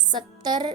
70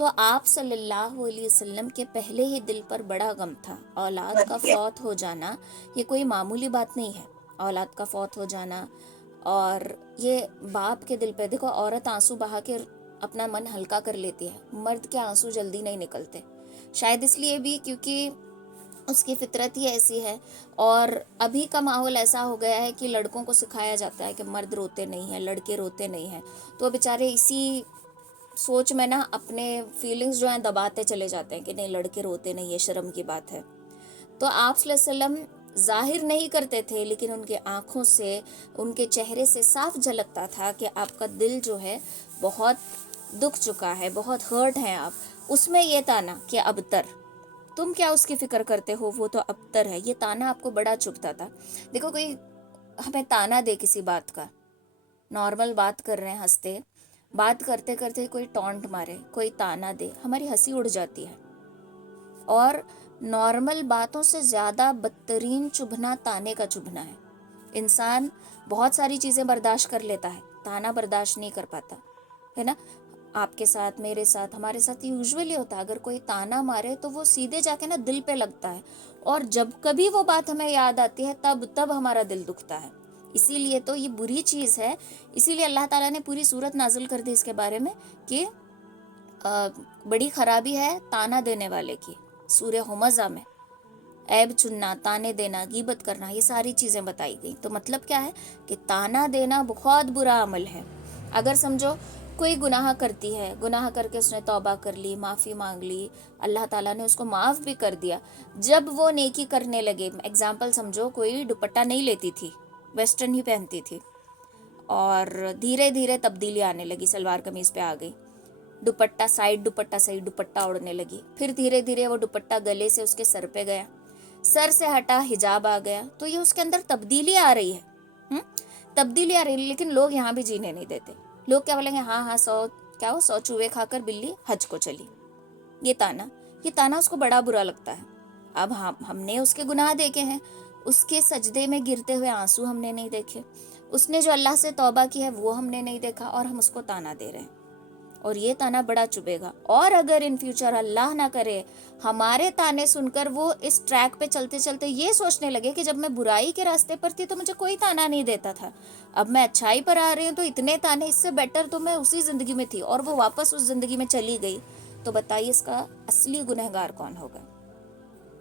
تو آپ صلی اللہ علیہ وسلم کے پہلے ہی دل پر بڑا غم تھا. اولاد کا فوت ہو جانا یہ کوئی معمولی بات نہیں ہے. اولاد کا فوت ہو جانا اور یہ باپ کے دل پہ، دیکھو عورت آنسو بہا کے اپنا من ہلکا کر لیتی ہے، مرد کے آنسو جلدی نہیں نکلتے، شاید اس لیے بھی کیونکہ اس کی فطرت ہی ایسی ہے. اور ابھی کا ماحول ایسا ہو گیا ہے کہ لڑکوں کو سکھایا جاتا ہے کہ مرد روتے نہیں ہیں، لڑکے روتے نہیں ہیں، تو بیچارے اسی سوچ میں نا اپنے فیلنگز جو ہیں دباتے چلے جاتے ہیں کہ نہیں لڑکے روتے نہیں، یہ شرم کی بات ہے. تو آپ صلی اللہ علیہ وسلم ظاہر نہیں کرتے تھے، لیکن ان کے آنکھوں سے، ان کے چہرے سے صاف جھلکتا تھا کہ آپ کا دل جو ہے بہت دکھ چکا ہے، بہت ہرٹ ہیں آپ. اس میں یہ تھا نا کہ ابتر، تم کیا اس کی فکر کرتے ہو، وہ تو ابتر ہے. یہ تانا آپ کو بڑا چبھتا تھا. دیکھو کوئی ہمیں تانا دے کسی بات کا، نارمل بات کر رہے ہیں ہنستے، بات کرتے کرتے کوئی ٹونٹ مارے، کوئی تانا دے، ہماری ہنسی اڑ جاتی ہے. اور نارمل باتوں سے زیادہ بدترین چبھنا تانے کا چبھنا ہے. انسان بہت ساری چیزیں برداشت کر لیتا ہے، تانا برداشت نہیں کر پاتا ہے نا. آپ کے ساتھ، میرے ساتھ، ہمارے ساتھ یوزولی ہوتا ہے، اگر کوئی تانا مارے تو وہ سیدھے جا کے نا دل پہ لگتا ہے، اور جب کبھی وہ بات ہمیں یاد آتی ہے تب ہمارا دل دکھتا ہے. اسی لیے تو یہ بری چیز ہے. اسی لیے اللہ تعالیٰ نے پوری صورت نازل کر دی اس کے بارے میں کہ بڑی خرابی ہے تانا دینے والے کی. سورہ ہمزہ میں عیب چننا، تانے دینا، غیبت کرنا، یہ ساری چیزیں بتائی گئی. تو مطلب کیا ہے کہ تانا دینا بہت برا عمل ہے. اگر سمجھو کوئی گناہ کرتی ہے، گناہ کر کے اس نے توبہ کر لی، معافی مانگ لی، اللہ تعالیٰ نے اس کو معاف بھی کر دیا. جب وہ نیکی کرنے لگے، ایگزامپل سمجھو کوئی دوپٹہ نہیں لیتی تھی، ویسٹرن ہی پہنتی تھی، اور دھیرے دھیرے تبدیلی آنے لگی، سلوار قمیض پہ آ گئی، دوپٹہ سائڈ، دوپٹہ صحیح، دوپٹہ اوڑھنے لگی، پھر دھیرے دھیرے وہ دوپٹہ گلے سے اس کے سر پہ گیا، سر سے ہٹا حجاب آ گیا. تو یہ اس کے اندر تبدیلی آ رہی ہے، تبدیلی آ رہی ہے. لیکن لوگ یہاں بھی جینے نہیں دیتے. لوگ کیا بولیں گے، ہاں 100 چوہے کھا کر بلی حج کو چلی. یہ تانا اس کو بڑا برا لگتا ہے. اب ہم نے اس کے گناہ دیکھے ہیں، اس کے سجدے میں گرتے ہوئے آنسو ہم نے نہیں دیکھے، اس نے جو اللہ سے توبہ کی ہے وہ ہم نے نہیں دیکھا، اور ہم اس کو تانا دے رہے ہیں. اور یہ تانا بڑا چبھے گا. اور اگر ان فیوچر اللہ نہ کرے ہمارے تانے سن کر وہ اس ٹریک پہ چلتے چلتے یہ سوچنے لگے کہ جب میں برائی کے راستے پر تھی تو مجھے کوئی تانا نہیں دیتا تھا، اب میں اچھائی پر آ رہی ہوں تو اتنے تانے، اس سے بیٹر تو میں اسی زندگی میں تھی، اور وہ واپس اس زندگی میں چلی گئی، تو بتائیے اس کا اصلی گنہگار کون ہوگا؟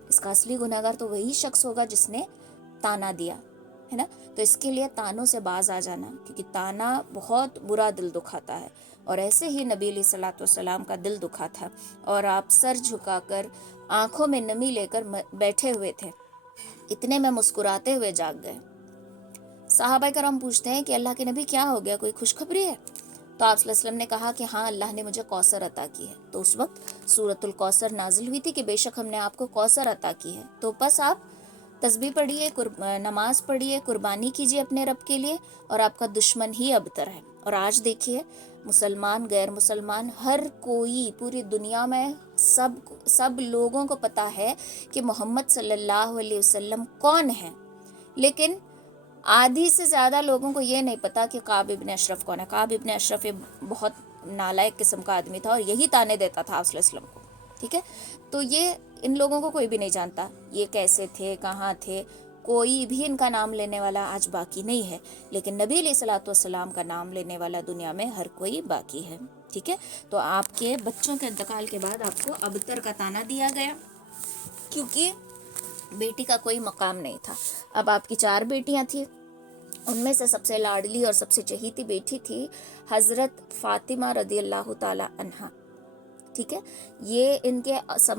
اس کا اصلی گنہگار تو وہی شخص ہوگا جس نے تانا دیا ہے نا. تو اس کے لیے تانوں سے باز آ جانا، کیونکہ تانا بہت برا دل دکھاتا ہے. اور ایسے ہی نبی علیہ الصلوۃ والسلام کا دل دکھا تھا، اور آپ سر جھکا کر آنکھوں میں نمی لے کر بیٹھے ہوئے تھے. اتنے میں مسکراتے ہوئے جاگ گئے. صحابہ کرام پوچھتے ہیں کہ اللہ کے نبی کیا ہو گیا، کوئی خوشخبری ہے؟ تو آپ صلی اللہ علیہ وسلم نے کہا کہ ہاں، اللہ نے مجھے کوثر عطا کی ہے. تو اس وقت سورۃ الکوثر نازل ہوئی تھی کہ بے شک ہم نے آپ کو کوثر عطا کی ہے. تو بس آپ تسبیح پڑھیے، نماز پڑھیے، قربانی کیجیے اپنے رب کے لیے، اور آپ کا دشمن ہی ابتر ہے. اور آج دیکھیے مسلمان، غیر مسلمان، ہر کوئی پوری دنیا میں سب لوگوں کو پتا ہے کہ محمد صلی اللہ علیہ وسلم کون ہے، لیکن آدھی سے زیادہ لوگوں کو یہ نہیں پتا کہ کعب ابن اشرف کون ہے. کعب ابن اشرف بہت نالائق قسم کا آدمی تھا، اور یہی تانے دیتا تھا آپ صلی اللہ علیہ وسلم کو. ٹھیک ہے، تو یہ ان لوگوں کو کوئی بھی نہیں جانتا یہ کیسے تھے، کہاں تھے. کوئی بھی ان کا نام لینے والا آج باقی نہیں ہے، لیکن نبی علیہ الصلوۃ والسلام کا نام لینے والا دنیا میں ہر کوئی باقی ہے. ٹھیک ہے، تو آپ کے بچوں کے انتقال کے بعد آپ کو ابتر کا تانا دیا گیا، کیونکہ بیٹی کا کوئی مقام نہیں تھا. اب آپ کی 4 بیٹیاں تھیں، ان میں سے سب سے لاڈلی اور سب سے چہیتی بیٹی تھی حضرت فاطمہ رضی اللہ تعالی عنہا. ٹھیک ہے، یہ ان کے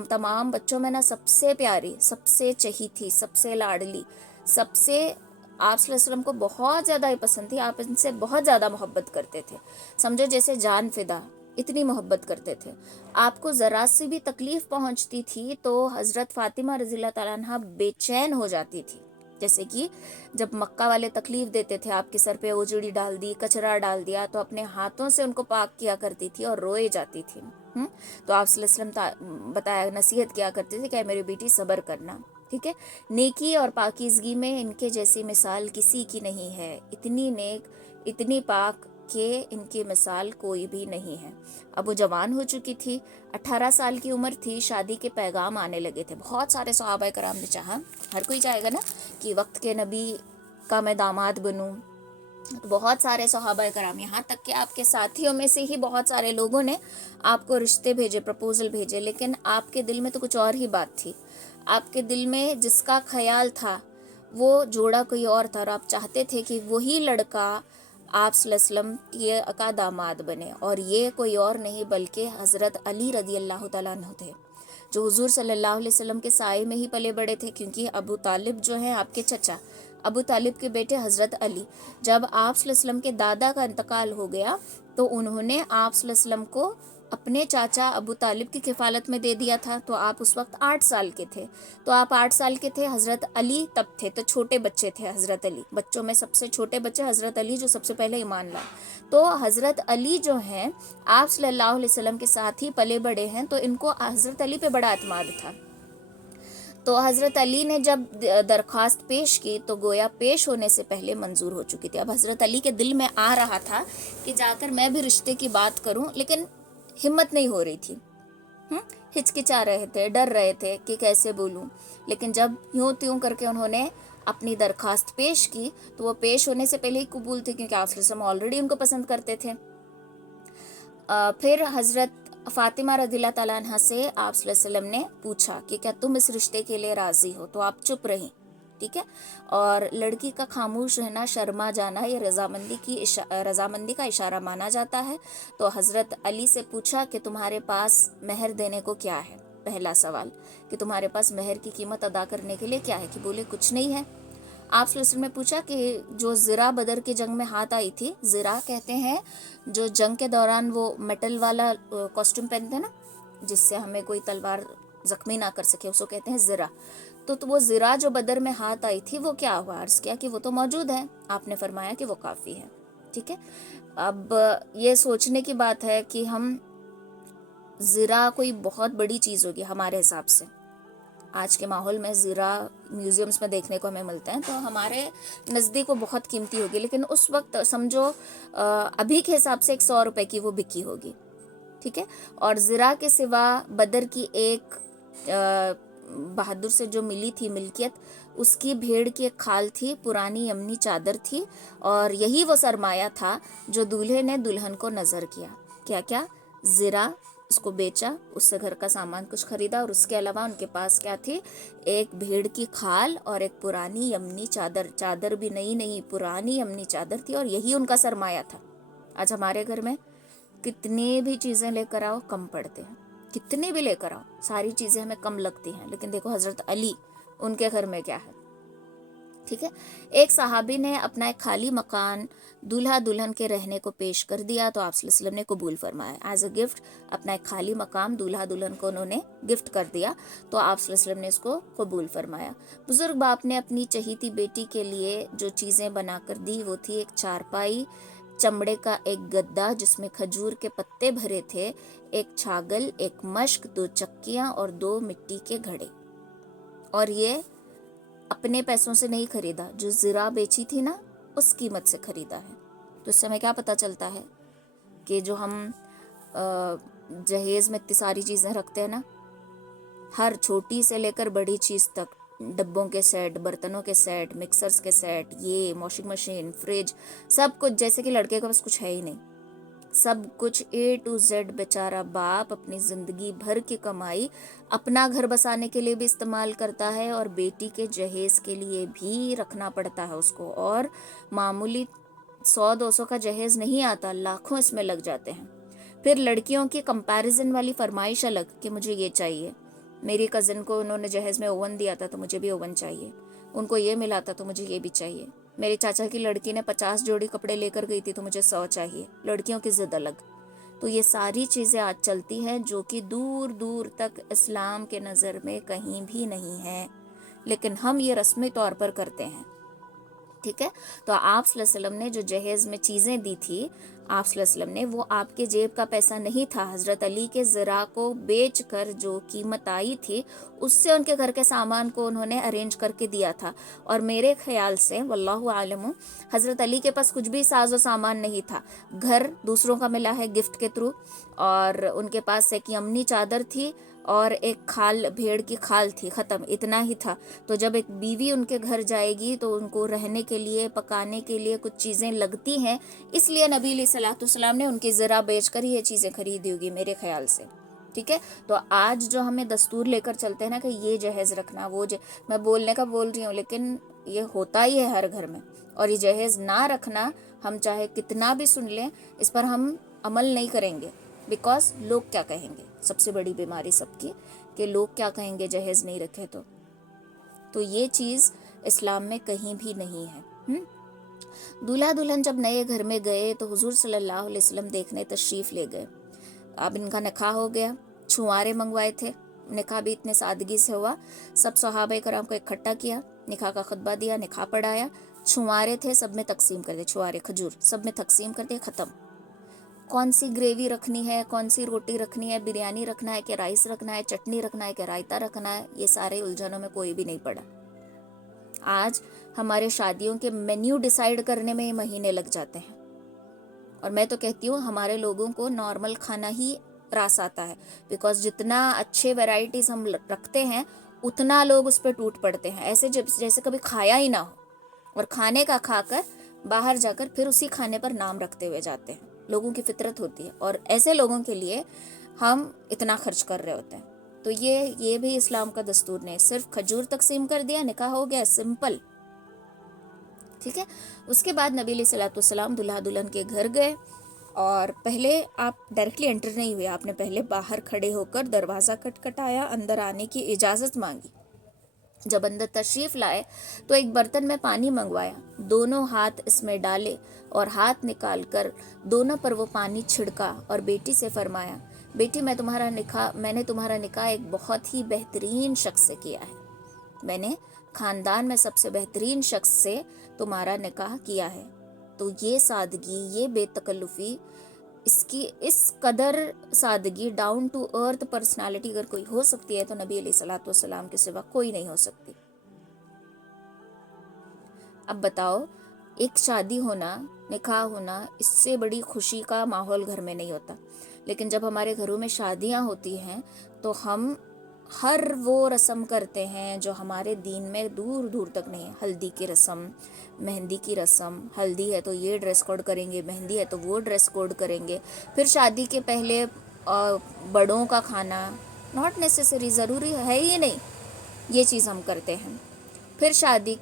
تمام بچوں میں نا سب سے پیاری، سب سے چہیتی، سب سے لاڈلی، سب سے آپ صلی اللہ علیہ وسلم کو بہت زیادہ ہی پسند تھی. آپ ان سے بہت زیادہ محبت کرتے تھے، سمجھو جیسے جان فدا، اتنی محبت کرتے تھے. آپ کو ذرا سی بھی تکلیف پہنچتی تھی تو حضرت فاطمہ رضی اللہ تعالیٰ عنہ بے چین ہو جاتی تھی. جیسے کہ جب مکہ والے تکلیف دیتے تھے، آپ کے سر پہ اوجڑی ڈال دی، کچرا ڈال دیا، تو اپنے ہاتھوں سے ان کو پاک کیا کرتی تھی اور روئے جاتی تھی. تو آپ صلی اللہ علیہ وسلم بتایا، نصیحت کیا کرتے تھے کہ میری بیٹی صبر کرنا. ٹھیک ہے، نیکی اور پاکیزگی میں ان کے جیسی مثال کسی کی نہیں ہے. اتنی نیک، اتنی پاک کہ ان کی مثال کوئی بھی نہیں ہے۔ اب وہ جوان ہو چکی تھی، 18 سال کی عمر تھی، شادی کے پیغام آنے لگے تھے، بہت سارے صحابہ کرام نے چاہا، ہر کوئی چاہے گا نا کہ وقت کے نبی کا میں داماد بنوں، بہت سارے صحابہ کرام، یہاں تک کہ آپ کے ساتھیوں میں سے ہی بہت سارے لوگوں نے آپ کو رشتے بھیجے، پرپوزل بھیجے، لیکن آپ کے دل میں تو کچھ اور ہی بات تھی۔ آپ کے دل میں جس کا خیال تھا وہ جوڑا کوئی اور تھا، اور آپ چاہتے تھے کہ وہی لڑکا آپ صلی اللہ علیہ وسلم کا داماد بنے، اور یہ کوئی اور نہیں بلکہ حضرت علی رضی اللہ تعالیٰ عنہ تھے، جو حضور صلی اللہ علیہ وسلم کے سائے میں ہی پلے بڑے تھے، کیونکہ ابو طالب جو ہیں آپ کے چچا، ابو طالب کے بیٹے حضرت علی، جب آپ صلی اللہ علیہ وسلم کے دادا کا انتقال ہو گیا تو انہوں نے آپ صلی اللہ علیہ وسلم کو اپنے چاچا ابو طالب کی کفالت میں دے دیا تھا، تو آپ اس وقت 8 سال کے تھے، تو آپ 8 سال کے تھے، حضرت علی تب تھے، تو چھوٹے بچے تھے حضرت علی، بچوں میں سب سے چھوٹے بچے حضرت علی جو سب سے پہلے ایمان لائے، تو حضرت علی جو ہیں آپ صلی اللہ علیہ وسلم کے ساتھ ہی پلے بڑے ہیں، تو ان کو حضرت علی پہ بڑا اعتماد تھا۔ تو حضرت علی نے جب درخواست پیش کی تو گویا پیش ہونے سے پہلے منظور ہو چکی تھی۔ اب حضرت علی کے دل میں آ رہا تھا کہ جا کر میں بھی رشتے کی بات کروں، لیکن ہمت نہیں ہو رہی تھی، ہچکچا رہے تھے، ڈر رہے تھے کہ کیسے بولوں، لیکن جب یوں تیوں کر کے انہوں نے اپنی درخواست پیش کی تو وہ پیش ہونے سے پہلے ہی قبول تھی، کیونکہ آپ صلی اللہ علیہ وسلم آلریڈی ان کو پسند کرتے تھے۔ پھر حضرت فاطمہ رضی اللہ تعالیٰ عنہ سے آپ صلی اللہ علیہ وسلم نے پوچھا کہ کیا تم اس رشتے کے لیے راضی ہو، تو آپ چپ رہیں، ٹھیک ہے، اور لڑکی کا خاموش رہنا، شرما جانا، یہ رضامندی کا اشارہ مانا جاتا ہے۔ تو حضرت علی سے پوچھا کہ تمہارے پاس مہر دینے کو کیا ہے، پہلا سوال کہ تمہارے پاس مہر کی قیمت ادا کرنے کے لیے کیا ہے، کہ بولے کچھ نہیں ہے۔ آپ صلی اللہ علیہ وسلم نے پوچھا کہ جو زرہ بدر کی جنگ میں ہاتھ آئی تھی، زرہ کہتے ہیں جو جنگ کے دوران وہ میٹل والا کاسٹیوم پہنتے ہیں نا، جس سے ہمیں کوئی تلوار زخمی نہ کر سکے، اس کو کہتے ہیں زرہ، تو وہ زرہ جو بدر میں ہاتھ آئی تھی وہ کیا ہوا؟ عرض کیا کہ وہ تو موجود ہے، آپ نے فرمایا کہ وہ کافی ہے، ٹھیک ہے۔ اب یہ سوچنے کی بات ہے کہ ہم زرہ کوئی بہت بڑی چیز ہوگی ہمارے حساب سے، آج کے ماحول میں زرہ میوزیمز میں دیکھنے کو ہمیں ملتے ہیں، تو ہمارے نزدیک وہ بہت قیمتی ہوگی، لیکن اس وقت سمجھو ابھی کے حساب سے 100 روپے کی وہ بکی ہوگی، ٹھیک ہے۔ اور زرہ کے سوا بدر کی ایک بہادر سے جو ملی تھی ملکیت، اس کی بھیڑ کی ایک کھال تھی، پرانی یمنی چادر تھی، اور یہی وہ سرمایہ تھا جو دولہے نے دلہن کو نظر کیا، کیا کیا؟ زرہ، اس کو بیچا، اس سے گھر کا سامان کچھ خریدا، اور اس کے علاوہ ان کے پاس کیا تھی؟ ایک بھیڑ کی کھال اور ایک پرانی یمنی چادر، چادر بھی نئی پرانی یمنی چادر تھی، اور یہی ان کا سرمایہ تھا۔ آج ہمارے گھر میں کتنی بھی چیزیں لے کر آؤ کم پڑتے ہیں، کتنی بھی لے کر آؤ ساری چیزیں ہمیں کم لگتی ہیں، لیکن دیکھو حضرت علی ان کے گھر میں کیا ہے، ٹھیک ہے۔ ایک صحابی نے اپنا ایک خالی مکان دولہا دلہن کے رہنے کو پیش کر دیا، تو آپ صلی اللہ علیہ وسلم نے قبول فرمایا، ایز اے گفٹ اپنا ایک خالی مقام دولہا دلہن کو انہوں نے گفٹ کر دیا، تو آپ صلی اللہ علیہ وسلم نے اس کو قبول فرمایا۔ بزرگ باپ نے اپنی چہیتی بیٹی کے لیے جو چیزیں بنا کر دی وہ تھی ایک چارپائی، چمڑے کا ایک گدا جس میں کھجور کے پتے بھرے تھے، ایک چھاگل، ایک مشک، 2 چکیاں اور 2 مٹی کے گھڑے، اور یہ اپنے پیسوں سے نہیں خریدا، جو زرہ بیچی تھی نا اس قیمت سے خریدا ہے۔ تو اس سے ہمیں کیا پتہ چلتا ہے کہ جو ہم جہیز میں اتنی ساری چیزیں رکھتے ہیں نا، ہر چھوٹی سے لے کر بڑی چیز تک، ڈبوں کے سیٹ، برتنوں کے سیٹ، مکسرز کے سیٹ، یہ واشنگ مشین، فریج، سب کچھ، جیسے کہ لڑکے کا بس کچھ ہے ہی نہیں، سب کچھ A to Z بیچارہ باپ اپنی زندگی بھر کی کمائی اپنا گھر بسانے کے لیے بھی استعمال کرتا ہے، اور بیٹی کے جہیز کے لیے بھی رکھنا پڑتا ہے اس کو، اور معمولی 100-200 کا جہیز نہیں آتا، لاکھوں اس میں لگ جاتے ہیں۔ پھر لڑکیوں کی کمپیریزن والی فرمائش الگ کہ مجھے یہ چاہیے، میری کزن کو انہوں نے جہیز میں اوون دیا تھا تو مجھے بھی اوون چاہیے، ان کو یہ ملا تھا تو مجھے یہ بھی چاہیے، میرے چاچا کی لڑکی نے 50 جوڑی کپڑے لے کر گئی تھی تو مجھے 100 چاہیے، لڑکیوں کی ضد الگ۔ تو یہ ساری چیزیں آج چلتی ہیں جو کہ دور دور تک اسلام کے نظر میں کہیں بھی نہیں ہیں، لیکن ہم یہ رسمی طور پر کرتے ہیں۔ ٹھیک ہے. تو آپ صلی اللہ علیہ وسلم نے جو جہیز میں چیزیں دی تھی آپ صلی اللہ علیہ وسلم نے، وہ آپ کے جیب کا پیسہ نہیں تھا. حضرت علی کے زرع کو بیچ کر جو قیمت آئی تھی اس سے ان کے گھر کے سامان کو انہوں نے ارینج کر کے دیا تھا. اور میرے خیال سے واللہ عالم، حضرت علی کے پاس کچھ بھی ساز و سامان نہیں تھا. گھر دوسروں کا ملا ہے گفٹ کے تھرو، اور ان کے پاس ایک یمنی چادر تھی اور ایک کھال، بھیڑ کی کھال تھی، ختم، اتنا ہی تھا. تو جب ایک بیوی ان کے گھر جائے گی تو ان کو رہنے کے لیے، پکانے کے لیے کچھ چیزیں لگتی ہیں، اس لیے نبی علیہ الصلوۃ والسلام نے ان کی ذرا بیچ کر ہی یہ چیزیں خریدی ہوگی میرے خیال سے. ٹھیک ہے. تو آج جو ہمیں دستور لے کر چلتے ہیں نا کہ یہ جہیز رکھنا، وہ میں بولنے کا بول رہی ہوں لیکن یہ ہوتا ہی ہے ہر گھر میں. اور یہ جہیز نہ رکھنا، ہم چاہے کتنا بھی سن لیں، اس پر ہم عمل نہیں کریں گے. بیکاز لوگ کیا کہیں گے، سب سے بڑی بیماری سب کی کہ لوگ کیا کہیں گے جہیز نہیں رکھے تو یہ چیز اسلام میں کہیں بھی نہیں ہے. دولہا دلہن جب نئے گھر میں گئے تو حضور صلی اللہ علیہ وسلم دیکھنے تشریف لے گئے. اب ان کا نکاح ہو گیا، چھوارے منگوائے تھے، نکاح بھی اتنے سادگی سے ہوا. سب صحابہ کرام کو اکٹھا کیا، نکاح کا خطبہ دیا، نکاح پڑھایا. چھوارے تھے سب میں تقسیم کر دے، چھوارے کھجور سب میں تقسیم کر دے، ختم. کون سی گریوی رکھنی ہے، کون سی روٹی رکھنی ہے، بریانی رکھنا ہے کہ رائس رکھنا ہے، چٹنی رکھنا ہے کہ رائتا رکھنا ہے، یہ سارے الجھنوں میں کوئی بھی نہیں پڑا. آج ہمارے شادیوں کے مینیو ڈیسائیڈ کرنے میں مہینے لگ جاتے ہیں. اور میں تو کہتی ہوں ہمارے لوگوں کو نارمل کھانا ہی راس آتا ہے. بیکاز جتنا اچھے ویرائٹیز ہم رکھتے ہیں اتنا لوگ اس پہ ٹوٹ پڑتے ہیں، ایسے جیسے کبھی کھایا ہی نہ ہو، اور کھانے کا کھا کر باہر جا کر پھر اسی کھانے پر نام رکھتے ہوئے جاتے ہیں. لوگوں کی فطرت ہوتی ہے، اور ایسے لوگوں کے لیے ہم اتنا خرچ کر رہے ہوتے ہیں. تو یہ بھی اسلام کا دستور نہیں، صرف کھجور تقسیم کر دیا، نکاح ہو گیا، سمپل. ٹھیک ہے. اس کے بعد نبی علیہ الصلوۃ والسلام دلہا دلہن کے گھر گئے، اور پہلے آپ ڈائریکٹلی انٹر نہیں ہوئے، آپ نے پہلے باہر کھڑے ہو کر دروازہ کھٹکھٹایا، اندر آنے کی اجازت مانگی. جب اندر تشریف لائے تو ایک برتن میں پانی منگوایا، دونوں ہاتھ اس میں ڈالے اور ہاتھ نکال کر دونوں پر وہ پانی چھڑکا، اور بیٹی سے فرمایا، بیٹی میں نے تمہارا نکاح ایک بہت ہی بہترین شخص سے کیا ہے. میں نے خاندان میں سب سے بہترین شخص سے تمہارا نکاح کیا ہے. تو یہ سادگی، یہ بے تکلفی، اس قدر سادگی، ڈاؤن ٹو ارتھ پرسنالٹی اگر کوئی ہو سکتی ہے تو نبی علیہ الصلوۃ والسلام کے سوا کوئی نہیں ہو سکتی. اب بتاؤ، ایک شادی ہونا، نکاح ہونا، اس سے بڑی خوشی کا ماحول گھر میں نہیں ہوتا. لیکن جب ہمارے گھروں میں شادیاں ہوتی ہیں تو ہم ہر وہ رسم کرتے ہیں جو ہمارے دین میں دور دور تک نہیں ہے. ہلدی کی رسم، مہندی کی رسم، ہلدی ہے تو یہ ڈریس کوڈ کریں گے، مہندی ہے تو وہ ڈریس کوڈ کریں گے. پھر شادی کے پہلے بڑوں کا کھانا، ناٹ نیسیسری، ضروری ہے ہی نہیں، یہ چیز ہم کرتے ہیں. پھر شادی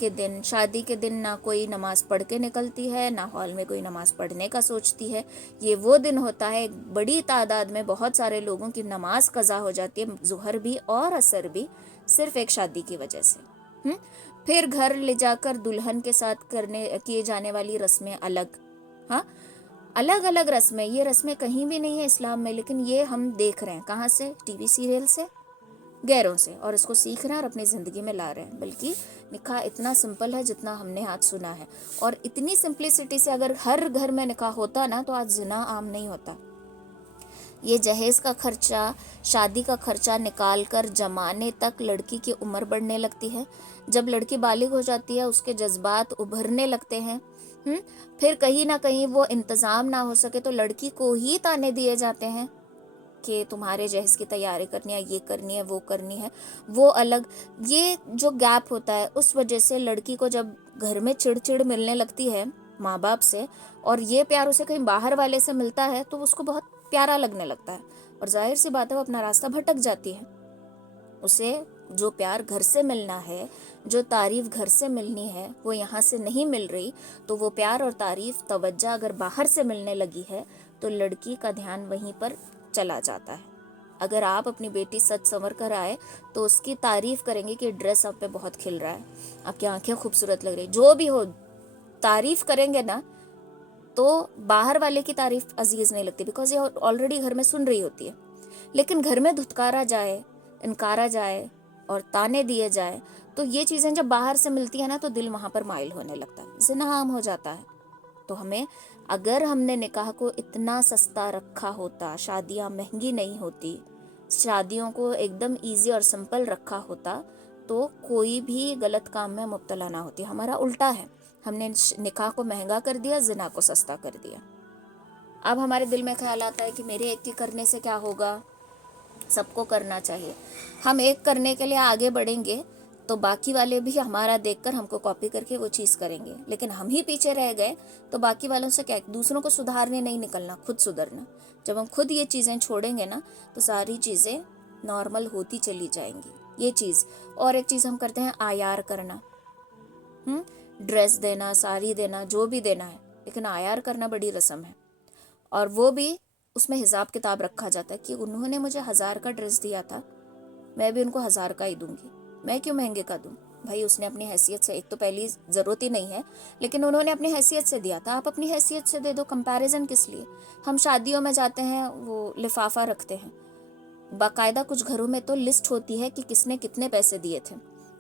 کے دن نہ کوئی نماز پڑھ کے نکلتی ہے، نہ ہال میں کوئی نماز پڑھنے کا سوچتی ہے. یہ وہ دن ہوتا ہے بڑی تعداد میں بہت سارے لوگوں کی نماز قضا ہو جاتی ہے، ظہر بھی اور عصر بھی، صرف ایک شادی کی وجہ سے. پھر گھر لے جا کر دلہن کے ساتھ کیے جانے والی رسمیں الگ، ہاں الگ الگ رسمیں. یہ رسمیں کہیں بھی نہیں ہیں اسلام میں، لیکن یہ ہم دیکھ رہے ہیں کہاں سے؟ ٹی وی سیریل سے، غیروں سے، اور اس کو سیکھ رہے ہیں اور اپنی زندگی میں لا رہے ہیں. بلکہ نکاح اتنا سمپل ہے جتنا ہم نے آج سنا ہے. اور اتنی سمپلسٹی سے اگر ہر گھر میں نکاح ہوتا نا تو آج زنا عام نہیں ہوتا. یہ جہیز کا خرچہ، شادی کا خرچہ نکال کر جمانے تک لڑکی کی عمر بڑھنے لگتی ہے. جب لڑکی بالغ ہو جاتی ہے اس کے جذبات ابھرنے لگتے ہیں. پھر کہیں نہ کہیں وہ انتظام نہ ہو سکے تو لڑکی کو ہی تانے دیے جاتے ہیں کہ تمہارے جہیز کی تیاری کرنی ہے، یہ کرنی ہے، وہ کرنی ہے، وہ الگ. یہ جو گیپ ہوتا ہے اس وجہ سے لڑکی کو جب گھر میں چڑ ملنے لگتی ہے ماں باپ سے، اور یہ پیار اسے کہیں باہر والے سے ملتا ہے تو اس کو بہت پیارا لگنے لگتا ہے. اور ظاہر سی بات ہے وہ اپنا راستہ بھٹک جاتی ہے. اسے جو پیار گھر سے ملنا ہے، جو تعریف گھر سے ملنی ہے، وہ یہاں سے نہیں مل رہی. تو وہ پیار اور تعریف، توجہ اگر باہر سے ملنے لگی ہے تو لڑکی کا دھیان وہیں پر چلا جاتا ہے. اگر آپ اپنی بیٹی سج سنور کر آئے تو اس کی تعریف کریں گے کہ ڈریس آپ پہ بہت کھل رہا ہے، آپ کی آنکھیں خوبصورت لگ رہی، جو بھی ہو تعریف کریں گے نا تو باہر والے کی تعریف عزیز نہیں لگتی، بیکاز یہ آلریڈی گھر میں سن رہی ہوتی ہے. لیکن گھر میں دھتکارا جائے، انکارا جائے اور تانے دیے جائے تو یہ چیزیں جب باہر سے ملتی ہیں نا تو دل وہاں پر مائل ہونے لگتا ہے. زنا عام ہو جاتا ہے. تو ہمیں اگر ہم نے نکاح کو اتنا سستا رکھا ہوتا، شادیاں مہنگی نہیں ہوتی، شادیوں کو ایک دم ایزی اور سمپل رکھا ہوتا، تو کوئی بھی غلط کام میں مبتلا نہ ہوتی. ہمارا الٹا ہے، ہم نے نکاح کو مہنگا کر دیا، زنا کو سستا کر دیا. اب ہمارے دل میں خیال آتا ہے کہ میرے ایک کے کرنے سے کیا ہوگا، سب کو کرنا چاہیے. ہم ایک کرنے کے لیے آگے بڑھیں گے تو باقی والے بھی ہمارا دیکھ کر ہم کو کاپی کر کے وہ چیز کریں گے. لیکن ہم ہی پیچھے رہ گئے تو باقی والوں سے کیا، دوسروں کو سدھارنے نہیں نکلنا، خود سدھرنا. جب ہم خود یہ چیزیں چھوڑیں گے نا تو ساری چیزیں نارمل ہوتی چلی جائیں گی. یہ چیز. اور ایک چیز ہم کرتے ہیں آیار کرنا، ڈریس دینا، ساری دینا، جو بھی دینا ہے، لیکن آیار کرنا بڑی رسم ہے. اور وہ بھی اس میں حساب کتاب رکھا جاتا ہے کہ انہوں نے مجھے 1000 کا ڈریس دیا تھا، میں بھی ان کو 1000 کا ہی دوں گی، میں کیوں مہنگے کا دوں. بھائی اس نے اپنی حیثیت سے، ایک تو پہلی ضرورت ہی نہیں ہے، لیکن انہوں نے اپنی حیثیت سے دیا تھا، آپ اپنی حیثیت سے دے دو. کمپیریزن کس لیے؟ ہم شادیوں میں جاتے ہیں، وہ لفافہ رکھتے ہیں، باقاعدہ کچھ گھروں میں تو لسٹ ہوتی ہے کہ کس نے کتنے پیسے دیے تھے،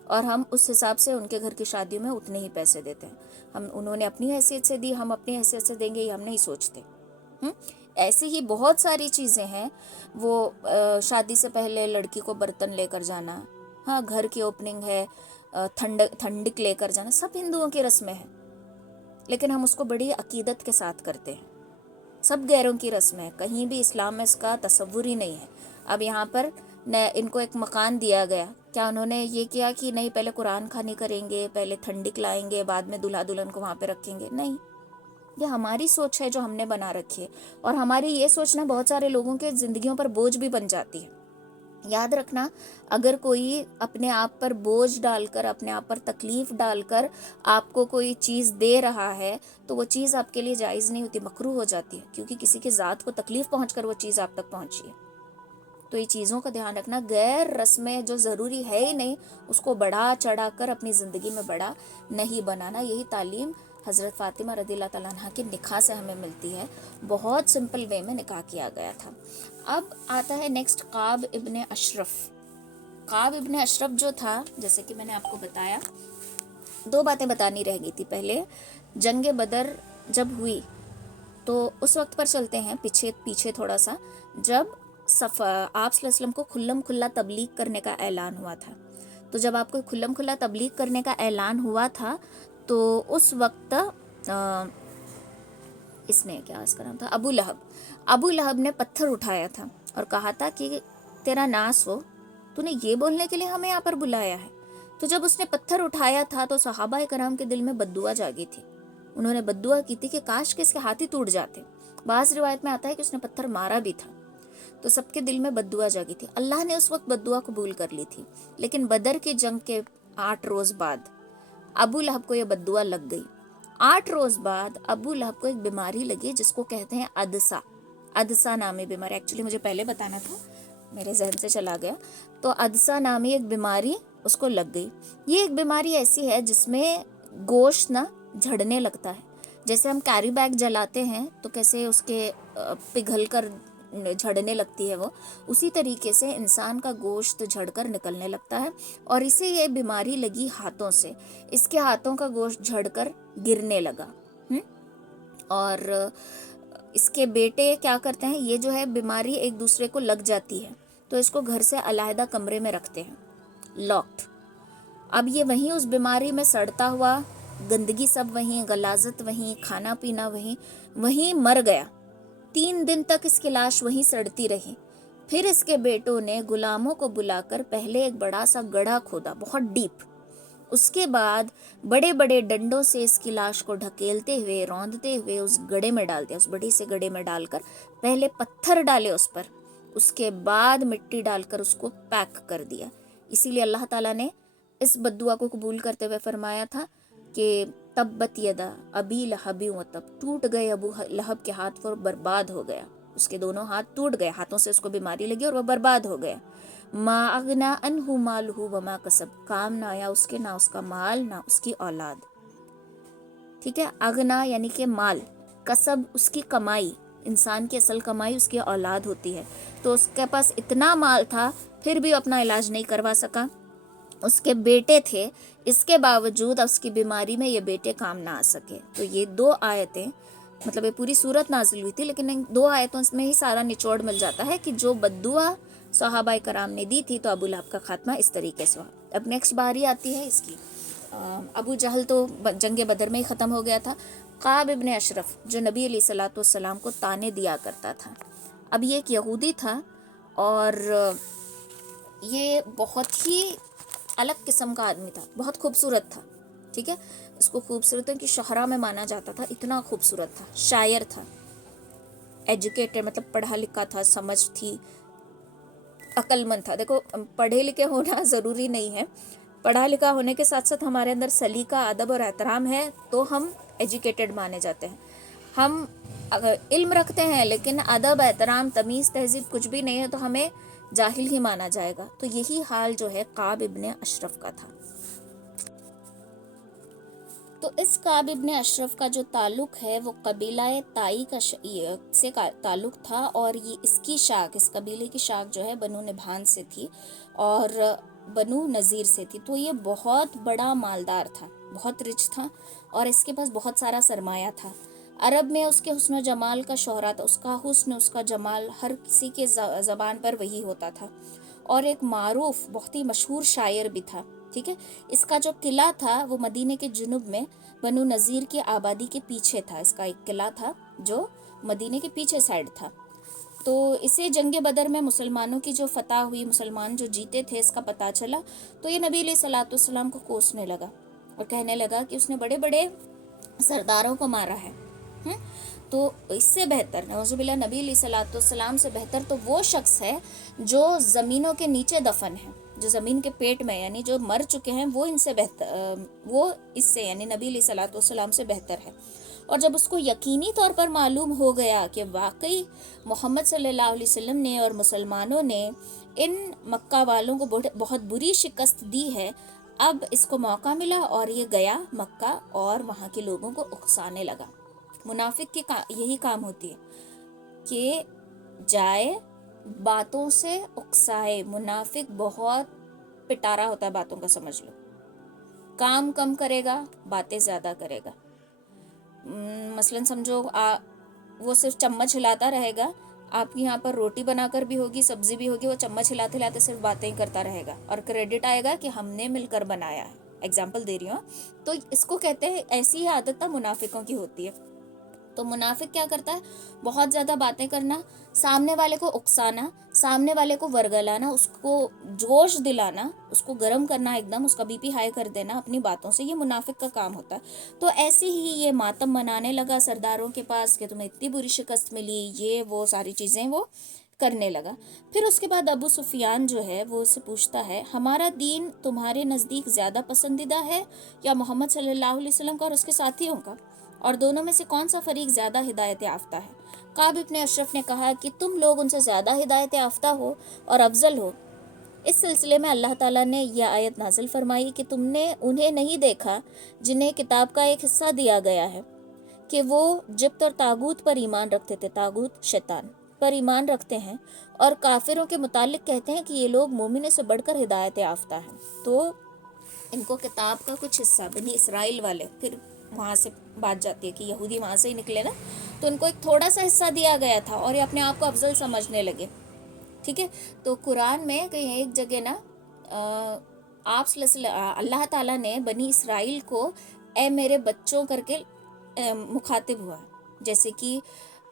اور ہم اس حساب سے ان کے گھر کی شادیوں میں اتنے ہی پیسے دیتے ہیں. انہوں نے اپنی حیثیت سے دی، ہم اپنی حیثیت سے دیں گے، یہ ہم نہیں سوچتے. ایسی ہی بہت ساری چیزیں ہیں. وہ شادی سے پہلے لڑکی کو برتن لے کر جانا، ہاں گھر کی اوپننگ ہے، ٹھنڈک لے کر جانا، سب ہندوؤں کی رسمیں ہیں، لیکن ہم اس کو بڑی عقیدت کے ساتھ کرتے ہیں. سب غیروں کی رسمیں ہیں، کہیں بھی اسلام میں اس کا تصور ہی نہیں ہے. اب یہاں پر ان کو ایک مکان دیا گیا، کیا انہوں نے یہ کیا کہ نہیں پہلے قرآن خوانی کریں گے، پہلے ٹھنڈک لائیں گے، بعد میں دلہا دلہن کو وہاں پہ رکھیں گے؟ نہیں، یہ ہماری سوچ ہے جو ہم نے بنا رکھی ہے. اور ہماری یہ سوچنا بہت سارے لوگوں کے زندگیوں پر بوجھ بھی بن جاتی ہے. یاد رکھنا، اگر کوئی اپنے آپ پر بوجھ ڈال کر، اپنے آپ پر تکلیف ڈال کر آپ کو کوئی چیز دے رہا ہے تو وہ چیز آپ کے لیے جائز نہیں ہوتی، مکروہ ہو جاتی ہے، کیونکہ کسی کے ذات کو تکلیف پہنچ کر وہ چیز آپ تک پہنچی ہے. تو یہ چیزوں کا دھیان رکھنا. غیر رسمیں جو ضروری ہے ہی نہیں اس کو بڑھا چڑھا کر اپنی زندگی میں بڑا نہیں بنانا. یہی تعلیم حضرت فاطمہ رضی اللہ تعالیٰ عنہ کے نکاح سے ہمیں ملتی ہے. بہت سمپل وے میں نکاح کیا گیا تھا. اب آتا ہے نیکسٹ قاب ابن اشرف. قاب ابن اشرف جو تھا، جیسے کہ میں نے آپ کو بتایا، 2 باتیں بتانی رہ گئی تھی. پہلے جنگ بدر جب ہوئی تو اس وقت پر چلتے ہیں پیچھے تھوڑا سا، جب آپ صلی اللہ علیہ وسلم کو کھلم کھلا تبلیغ کرنے کا اعلان ہوا تھا. تو جب آپ کو کھلم کھلا تبلیغ کرنے کا اعلان ہوا تھا تو اس وقت اس نے، کیا اس کا نام تھا، ابو لہب نے پتھر اٹھایا تھا اور کہا تھا کہ تیرا ناس ہو، تو نے یہ بولنے کے لیے ہمیں یہاں پر بلایا ہے. تو جب اس نے پتھر اٹھایا تھا تو صحابہ کرام کے دل میں بددعا جاگی تھی. انہوں نے بددعا کی تھی کہ کاش کہ اس کے ہاتھ ہی ٹوٹ جاتے. بعض روایت میں آتا ہے کہ اس نے پتھر مارا بھی تھا. تو سب کے دل میں بددعا جاگی تھی. اللہ نے اس وقت بددعا قبول کر لی تھی. لیکن بدر کی جنگ کے 8 روز بعد ابو لہب کو یہ بددعا لگ گئی. 8 روز بعد ابو لہب کو ایک بیماری لگی جس کو کہتے ہیں عدسہ نامی بیماری. ایکچولی مجھے پہلے بتانا تھا، میرے ذہن سے چلا گیا. تو عدسہ نامی ایک بیماری اس کو لگ گئی. یہ ایک بیماری ایسی ہے جس میں گوشت نہ جھڑنے لگتا ہے. جیسے ہم کیری بیگ جلاتے ہیں تو کیسے اس کے پگھل کر جھڑنے لگتی ہے، وہ اسی طریقے سے انسان کا گوشت جھڑ کر نکلنے لگتا ہے. اور اسے یہ بیماری لگی ہاتھوں سے، اس کے ہاتھوں کا گوشت جھڑ کر گرنے لگا. اور اس کے بیٹے کیا کرتے ہیں، یہ جو ہے بیماری ایک دوسرے کو لگ جاتی ہے تو اس کو گھر سے علیحدہ کمرے میں رکھتے ہیں، لاکڈ. اب یہ وہیں اس بیماری میں سڑتا ہوا، گندگی سب وہیں، غلاظت وہیں، کھانا پینا وہیں مر گیا. 3 دن تک اس کی لاش وہیں سڑتی رہی. پھر اس کے بیٹوں نے غلاموں کو بلا کر پہلے ایک بڑا سا گڑھا کھودا، بہت ڈیپ. اس کے بعد بڑے بڑے ڈنڈوں سے اس کی لاش کو ڈھکیلتے ہوئے، روندتے ہوئے اس گڑھے میں ڈال دیا. اس بڑی سے گڑھے میں ڈال کر پہلے پتھر ڈالے اس پر، اس کے بعد مٹی ڈال کر اس کو پیک کر دیا. اسی لیے اللہ تعالیٰ نے اس بددعا کو قبول کرتے ہوئے فرمایا تھا کہ تبت یدا ابی لہب و تب، ٹوٹ گئے ابو لہب کے ہاتھ اور برباد ہو گیا. اس کے دونوں ہاتھ ٹوٹ گئے، ہاتھوں سے اس کو بیماری لگی اور وہ برباد ہو گیا. ما اغنا عنہ مالہ وما کسب، کام نہ آیا اس کے، نہ اس کا مال نہ اس کی اولاد. ٹھیک ہے، اغنا یعنی کہ مال، کسب اس کی کمائی، انسان کی اصل کمائی اس کی اولاد ہوتی ہے. تو اس کے پاس اتنا مال تھا پھر بھی اپنا علاج نہیں کروا سکا. اس کے بیٹے تھے، اس کے باوجود اس کی بیماری میں یہ بیٹے کام نہ آ سکے. تو یہ 2 آیتیں، مطلب یہ پوری صورت نازل ہوئی تھی، لیکن ان 2 آیتوں میں ہی سارا نچوڑ مل جاتا ہے کہ جو بد دعا صحابہ کرام نے دی تھی تو ابو لہب کا خاتمہ اس طریقے سے ہوا. اب نیکسٹ باری آتی ہے اس کی. ابو جہل تو جنگ بدر میں ہی ختم ہو گیا تھا. قعب ابن اشرف جو نبی علیہ الصلوۃ والسلام کو طعنے دیا کرتا تھا. اب یہ ایک یہودی تھا اور یہ بہت ہی الگ قسم کا آدمی تھا، بہت خوبصورت تھا. ٹھیک ہے، اس کو خوبصورت کی شہرا میں مانا جاتا تھا، اتنا خوبصورت تھا. شاعر تھا، ایجوکیٹڈ مطلب پڑھا لکھا تھا، سمجھ تھی، عقل مند تھا. دیکھو پڑھے لکھے ہونا ضروری نہیں ہے، پڑھا لکھا ہونے کے ساتھ ساتھ ہمارے اندر سلیقہ، ادب اور احترام ہے تو ہم ایجوکیٹڈ مانے جاتے ہیں. ہم اگر علم رکھتے ہیں لیکن ادب، احترام، تمیز، تہذیب کچھ بھی نہیں ہے تو ہمیں جاہل ہی مانا جائے گا. تو یہی حال جو ہے قعب ابن اشرف کا تھا. تو اس قعب ابن اشرف کا جو تعلق ہے وہ قبیلہ تائی کا سے تعلق تھا، اور یہ اس کی شاخ، اس قبیلے کی شاخ جو ہے بنو نبھان سے تھی اور بنو نذیر سے تھی. تو یہ بہت بڑا مالدار تھا، بہت رچ تھا، اور اس کے پاس بہت سارا سرمایہ تھا. عرب میں اس کے حسن و جمال کا شہرا تھا، اس کا حسن، اس کا جمال ہر کسی کے زبان پر وہی ہوتا تھا، اور ایک معروف بہت ہی مشہور شاعر بھی تھا. ٹھیک ہے، اس کا جو قلعہ تھا وہ مدینے کے جنوب میں بنو نذیر کی آبادی کے پیچھے تھا. اس کا ایک قلعہ تھا جو مدینے کے پیچھے سائڈ تھا. تو اسے جنگ بدر میں مسلمانوں کی جو فتح ہوئی، مسلمان جو جیتے تھے، اس کا پتہ چلا تو یہ نبی علیہ الصلوۃ والسلام کو کوسنے لگا اور کہنے لگا کہ اس نے بڑے بڑے سرداروں کو مارا ہے. تو اس سے بہتر، نعوذ باللہ، نبی علیہ الصلوۃ والسلام سے بہتر تو وہ شخص ہے جو زمینوں کے نیچے دفن ہے، جو زمین کے پیٹ میں، یعنی جو مر چکے ہیں، وہ ان سے بہتر، وہ اس سے یعنی نبی علیہ الصلوۃ والسلام سے بہتر ہے. اور جب اس کو یقینی طور پر معلوم ہو گیا کہ واقعی محمد صلی اللہ علیہ وسلم نے اور مسلمانوں نے ان مکہ والوں کو بہت بری شکست دی ہے، اب اس کو موقع ملا اور یہ گیا مکہ اور وہاں کے لوگوں کو اکسانے لگا. منافق کی یہی کام ہوتی ہے کہ جائے باتوں سے اکسائے. منافق بہت پٹارا ہوتا ہے باتوں کا، سمجھ لو. کام کم کرے گا، باتیں زیادہ کرے گا. مثلا سمجھو وہ صرف چمچ ہلاتا رہے گا، آپ کی یہاں پر روٹی بنا کر بھی ہوگی، سبزی بھی ہوگی، وہ چمچ ہلاتے ہلاتے صرف باتیں کرتا رہے گا اور کریڈٹ آئے گا کہ ہم نے مل کر بنایا ہے. ایگزامپل دے رہی ہوں. تو اس کو کہتے ہیں، ایسی ہی عادت منافقوں کی ہوتی ہے. تو منافق کیا کرتا ہے؟ بہت زیادہ باتیں کرنا، سامنے والے کو اکسانا، سامنے والے کو ورگلانا، اس کو جوش دلانا، اس کو گرم کرنا، ایک دم اس کا بی پی ہائی کر دینا اپنی باتوں سے. یہ منافق کا کام ہوتا ہے. تو ایسے ہی یہ ماتم منانے لگا سرداروں کے پاس کہ تمہیں اتنی بری شکست ملی، یہ وہ ساری چیزیں وہ کرنے لگا. پھر اس کے بعد ابو سفیان جو ہے وہ اس سے پوچھتا ہے، ہمارا دین تمہارے نزدیک زیادہ پسندیدہ ہے یا محمد صلی اللہ علیہ وسلم کا اور اس کے ساتھیوں کا، اور دونوں میں سے کون سا فریق زیادہ ہدایت یافتہ ہے؟ قعب ابن اشرف نے کہا کہ تم لوگ ان سے زیادہ ہدایت یافتہ ہو اور افضل ہو. اس سلسلے میں اللہ تعالیٰ نے یہ آیت نازل فرمائی کہ تم نے انہیں نہیں دیکھا جنہیں کتاب کا ایک حصہ دیا گیا ہے کہ وہ جبت اور طاغوت پر ایمان رکھتے تھے، طاغوت شیطان پر ایمان رکھتے ہیں، اور کافروں کے متعلق کہتے ہیں کہ یہ لوگ مومنوں سے بڑھ کر ہدایت یافتہ ہیں. تو ان کو کتاب کا کچھ حصہ، بنی اسرائیل والے، پھر وہاں سے بات جاتی ہے کہ یہودی وہاں سے ہی نکلے نا، تو ان کو ایک تھوڑا سا حصہ دیا گیا تھا اور یہ اپنے آپ کو افضل سمجھنے لگے. ٹھیک ہے، تو قرآن میں کہیں ایک جگہ نا آپ صلی اللہ علیہ وسلم، اللہ تعالیٰ نے بنی اسرائیل کو اے میرے بچوں کر کے مخاطب ہوا. جیسے کہ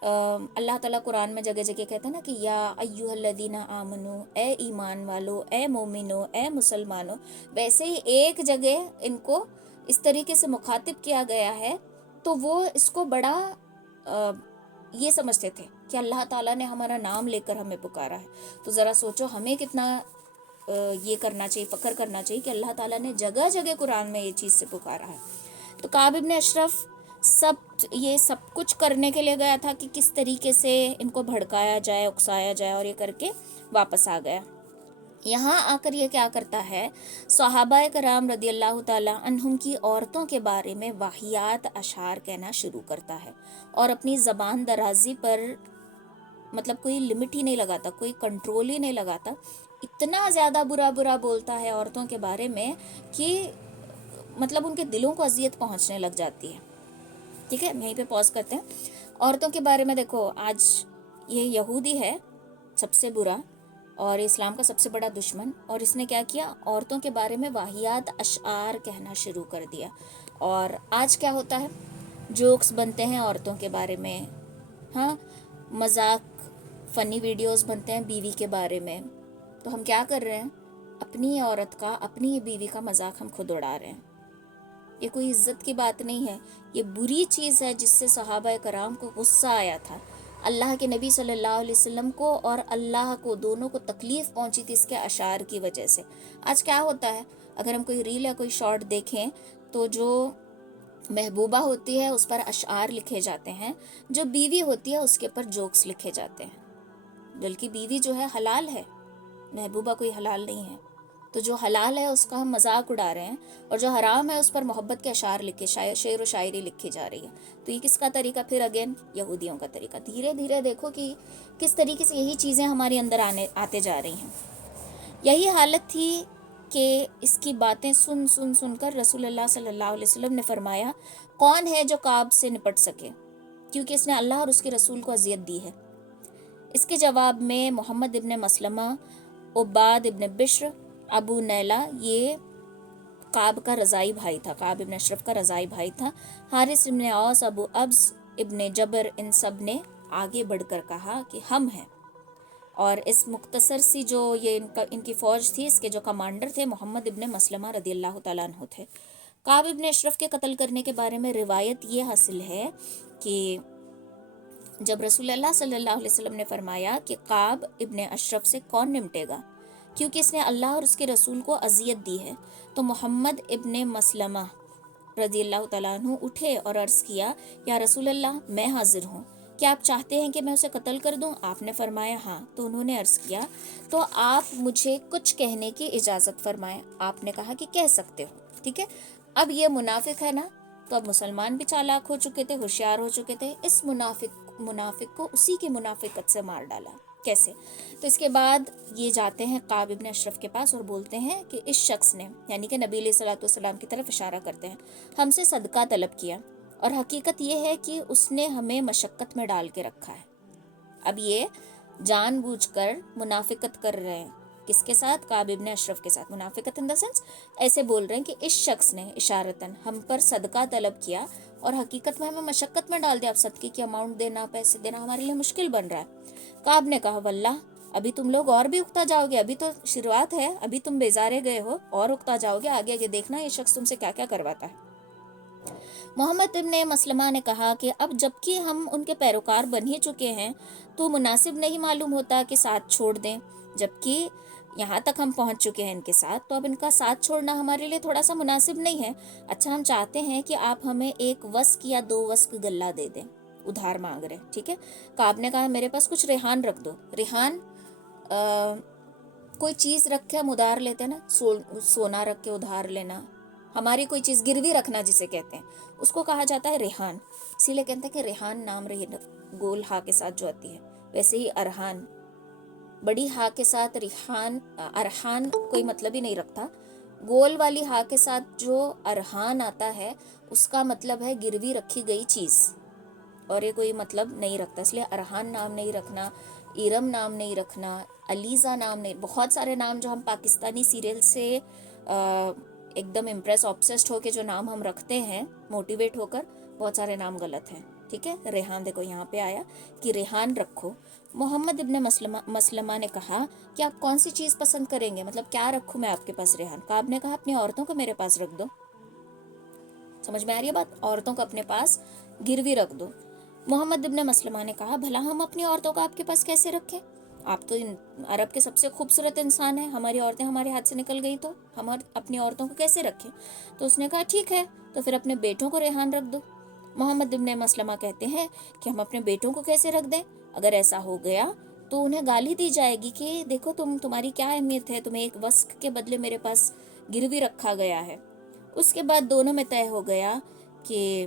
اللہ تعالیٰ قرآن میں جگہ جگہ کہتا ہے نا کہ یا ایھا الذین آمنو، اے ایمان والو، اے مومنو، اے مسلمانو. ویسے ہی ایک جگہ ان کو اس طریقے سے مخاطب کیا گیا ہے تو وہ اس کو بڑا یہ سمجھتے تھے کہ اللہ تعالیٰ نے ہمارا نام لے کر ہمیں پکارا ہے. تو ذرا سوچو ہمیں کتنا یہ کرنا چاہیے، فخر کرنا چاہیے کہ اللہ تعالیٰ نے جگہ جگہ قرآن میں یہ چیز سے پکارا ہے. تو قعب ابن اشرف یہ سب کچھ کرنے کے لیے گیا تھا کہ کس طریقے سے ان کو بھڑکایا جائے، اکسایا جائے، اور یہ کر کے واپس آ گیا. یہاں آ کر یہ کیا کرتا ہے، صحابہ کرام رضی اللہ تعالیٰ عنہم کی عورتوں کے بارے میں واہیات اشعار کہنا شروع کرتا ہے، اور اپنی زبان درازی پر مطلب کوئی لمٹ ہی نہیں لگاتا، کوئی کنٹرول ہی نہیں لگاتا. اتنا زیادہ برا برا بولتا ہے عورتوں کے بارے میں کہ مطلب ان کے دلوں کو اذیت پہنچنے لگ جاتی ہے. ٹھیک ہے, یہیں پہ پاز کرتے ہیں. عورتوں کے بارے میں دیکھو, آج یہ یہودی ہے سب سے برا اور اسلام کا سب سے بڑا دشمن, اور اس نے کیا کیا, عورتوں کے بارے میں واہیات اشعار کہنا شروع کر دیا. اور آج کیا ہوتا ہے, جوکس بنتے ہیں عورتوں کے بارے میں, ہاں, مذاق فنی ویڈیوز بنتے ہیں بیوی کے بارے میں. تو ہم کیا کر رہے ہیں, اپنی عورت کا, اپنی بیوی کا مذاق ہم خود اڑا رہے ہیں. یہ کوئی عزت کی بات نہیں ہے, یہ بری چیز ہے جس سے صحابہ کرام کو غصہ آیا تھا. اللہ کے نبی صلی اللہ علیہ وسلم کو اور اللہ کو دونوں کو تکلیف پہنچی تھی اس کے اشعار کی وجہ سے. آج کیا ہوتا ہے, اگر ہم کوئی ریل یا کوئی شارٹ دیکھیں تو جو محبوبہ ہوتی ہے اس پر اشعار لکھے جاتے ہیں, جو بیوی ہوتی ہے اس کے پر جوکس لکھے جاتے ہیں. بلکہ بیوی جو ہے حلال ہے, محبوبہ کوئی حلال نہیں ہے. تو جو حلال ہے اس کا ہم مذاق اڑا رہے ہیں, اور جو حرام ہے اس پر محبت کے اشعار لکھے, شعر و شاعری لکھی جا رہی ہے. تو یہ کس کا طریقہ, پھر اگین یہودیوں کا طریقہ. دھیرے دھیرے دیکھو کہ کس طریقے سے یہی چیزیں ہمارے اندر آتے جا رہی ہیں. یہی حالت تھی کہ اس کی باتیں سن سن سن کر رسول اللہ صلی اللہ علیہ وسلم نے فرمایا, کون ہے جو کعب سے نپٹ سکے, کیونکہ اس نے اللہ اور اس کے رسول کو اذیت دی ہے. اس کے جواب میں محمد ابن مسلمہ, عباد ابن بشر, ابو نیلا, یہ کعب کا رضائی بھائی تھا, کعب ابن اشرف کا رضائی بھائی تھا, حارث ابن اوس, ابو ابز ابن جبر, ان سب نے آگے بڑھ کر کہا کہ ہم ہیں. اور اس مختصر سی جو یہ ان کی فوج تھی, اس کے جو کمانڈر تھے محمد ابن مسلمہ رضی اللہ تعالیٰ عنہ تھے. کعب ابن اشرف کے قتل کرنے کے بارے میں روایت یہ حاصل ہے کہ جب رسول اللہ صلی اللہ علیہ وسلم نے فرمایا کہ کعب ابن اشرف سے کون نمٹے گا کیونکہ اس نے اللہ اور اس کے رسول کو اذیت دی ہے, تو محمد ابن مسلمہ رضی اللہ تعالیٰ عنہ اٹھے اور عرض کیا, یا رسول اللہ میں حاضر ہوں, کیا آپ چاہتے ہیں کہ میں اسے قتل کر دوں؟ آپ نے فرمایا ہاں. تو انہوں نے عرض کیا, تو آپ مجھے کچھ کہنے کی اجازت فرمائیں. آپ نے کہا کہ کہہ سکتے ہو. ٹھیک ہے, اب یہ منافق ہے نا, تو اب مسلمان بھی چالاک ہو چکے تھے, ہوشیار ہو چکے تھے. اس منافق کو اسی کی منافقت سے مار ڈالا. کیسے؟ تو اس کے بعد یہ جاتے ہیں کعب ابن اشرف کے پاس اور بولتے ہیں کہ اس شخص نے, یعنی کہ نبی علیہ الصلوۃ والسلام کی طرف اشارہ کرتے ہیں, ہم سے صدقہ طلب کیا, اور حقیقت یہ ہے کہ اس نے ہمیں مشقت میں ڈال کے رکھا ہے. اب یہ جان بوجھ کر منافقت کر رہے ہیں. کس کے ساتھ؟ کعب ابن اشرف کے ساتھ. منافقت ان دا سینس ایسے بول رہے ہیں کہ اس شخص نے اشارتاً ہم پر صدقہ طلب کیا اور حقیقت میں ہمیں مشقت میں ڈال دیا. اب صدقے کی اماؤنٹ دینا, پیسے دینا ہمارے لیے مشکل بن رہا ہے. کعب نے کہا, واللہ ابھی تم لوگ اور بھی اکتا جاؤ گے, ابھی تو شروعات ہے, ابھی تم بیزارے گئے ہو, اور اکتا جاؤ گے, آگے آگے دیکھنا یہ شخص تم سے کیا کیا کرواتا ہے. محمد ابن مسلمہ نے کہا کہ اب جبکہ ہم ان کے پیروکار بن ہی چکے ہیں تو مناسب نہیں معلوم ہوتا کہ ساتھ چھوڑ دیں, جبکہ یہاں تک ہم پہنچ چکے ہیں ان کے ساتھ, تو اب ان کا ساتھ چھوڑنا ہمارے لیے تھوڑا سا مناسب نہیں ہے. اچھا, ہم چاہتے ہیں کہ آپ ہمیں 1 وسق یا 2 وسق غلہ دے دیں, ادھار مانگ رہے. ٹھیک ہے, کعب نے کہا میرے پاس کچھ ریحان رکھ دو. ریحان کوئی چیز رکھ کے ہم ادھار لیتے ہیں نا, سونا رکھ کے ادھار لینا, ہماری کوئی چیز گروی رکھنا جسے کہتے ہیں, اس کو کہا جاتا ہے ریحان. اسی لیے کہتے ہیں کہ ریحان نام رہی گول ہا کے ساتھ جو آتی ہے, ویسے ہی ارحان بڑی ہا کے ساتھ ریحان, ارحان کوئی مطلب ہی نہیں رکھتا. گول والی ہا کے ساتھ جو ارحان آتا ہے اس کا مطلب ہے گروی رکھی گئی چیز, اور یہ کوئی مطلب نہیں رکھتا. اس لیے ارحان نام نہیں رکھنا, ایرم نام نہیں رکھنا, علیزہ نام نہیں, بہت سارے نام جو ہم پاکستانی سیریل سے ایک دم امپریس آبسیسڈ ہو کے جو نام ہم رکھتے ہیں موٹیویٹ ہو کر, بہت سارے نام غلط ہیں. ٹھیک ہے, ریحان دیکھو یہاں پہ آیا کہ ریحان رکھو. محمد ابن مسلمہ نے کہا کہ آپ کون سی چیز پسند کریں گے, مطلب کیا رکھوں میں آپ کے پاس ریحان؟ کعب نے کہا اپنی عورتوں کو میرے پاس رکھ دو. سمجھ میں آ رہی ہے بات؟ عورتوں کو اپنے پاس گروی رکھ دو. محمد ابن مسلمہ نے کہا بھلا ہم اپنی عورتوں کو آپ کے پاس کیسے رکھیں؟ آپ تو عرب کے سب سے خوبصورت انسان ہیں, ہماری عورتیں ہمارے ہاتھ سے نکل گئی تو ہم اپنی عورتوں کو کیسے رکھیں؟ تو اس نے کہا ٹھیک ہے, تو پھر اپنے بیٹوں کو ریحان رکھ دو. محمد ابن مسلمہ کہتے ہیں کہ ہم اپنے بیٹوں کو کیسے رکھ دیں؟ اگر ایسا ہو گیا تو انہیں گالی دی جائے گی کہ دیکھو تمہاری کیا اہمیت ہے, تمہیں 1 وسق کے بدلے میرے پاس گروی رکھا گیا ہے. اس کے بعد دونوں میں طے ہو گیا کہ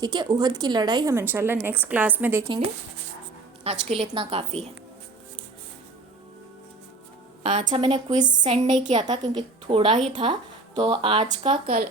ٹھیک ہے. احد کی لڑائی ہم انشاءاللہ نیکسٹ کلاس میں دیکھیں گے. آج کے لیے اتنا کافی ہے. اچھا میں نے کوئز سینڈ نہیں کیا تھا کیونکہ تھوڑا ہی تھا، تو آج کا کل